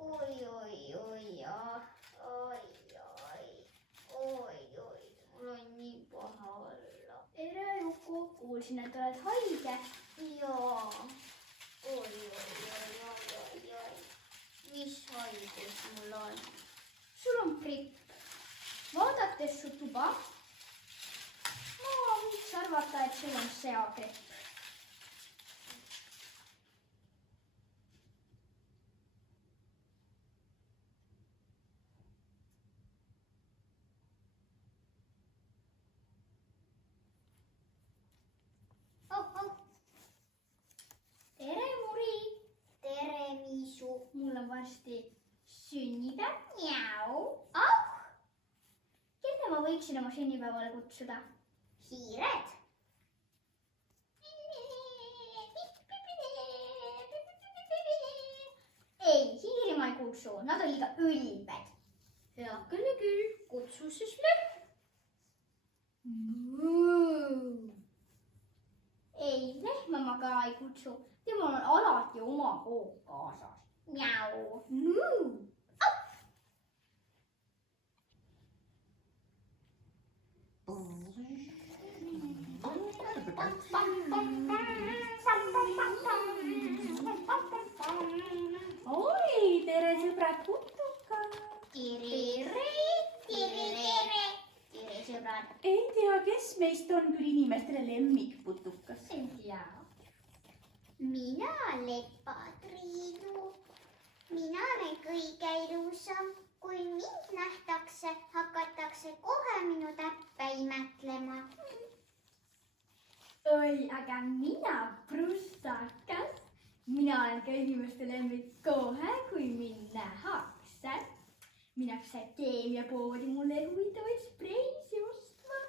Oi, oi, oi, oi, mul on nii paha olla. Tere, Juku. Kuulsin, et oled haige. Jaa. Oi. Mis haigus mul on? Sul on gripp. Vaadates su tuba, ma võiks arvata, et sul on seagripp. Tere, Muri. Tere, Miisu. Mul on varsti sünnipäev. Miau. Kelle ma võiksin oma sünnipäevale kutsuda? Hiired. Ei, hiiri ma ei kutsu. Nad on liiga ülbed. Heakene küll. Kutsu siis lehm. Ei, lehma ma ka ei kutsu. Temal on alati oma hoog kaasas. Miau. Oi, tere sõbrad putukad. Tere, sõbrad. Ei tea, kes meist on küll inimestele lemmikputukas. Ei tea. Mina Lepatriinu. Mina olen kõige ilusam. Kui mind nähtakse, hakatakse kohe minu täppe imetlema. Oi, aga mina prustakas. Mina olen ka inimeste lemmik kohe, kui mind nähakse. Minnakse keemiapoodi mulle huvitavaid spreisi ostma.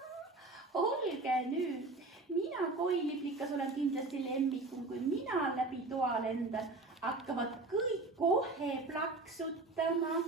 Olge nüüd, mina koiliplikas olen kindlasti lemmikum, kui mina läbi toa lendan. Hakkavad kõik kohe plaksutama.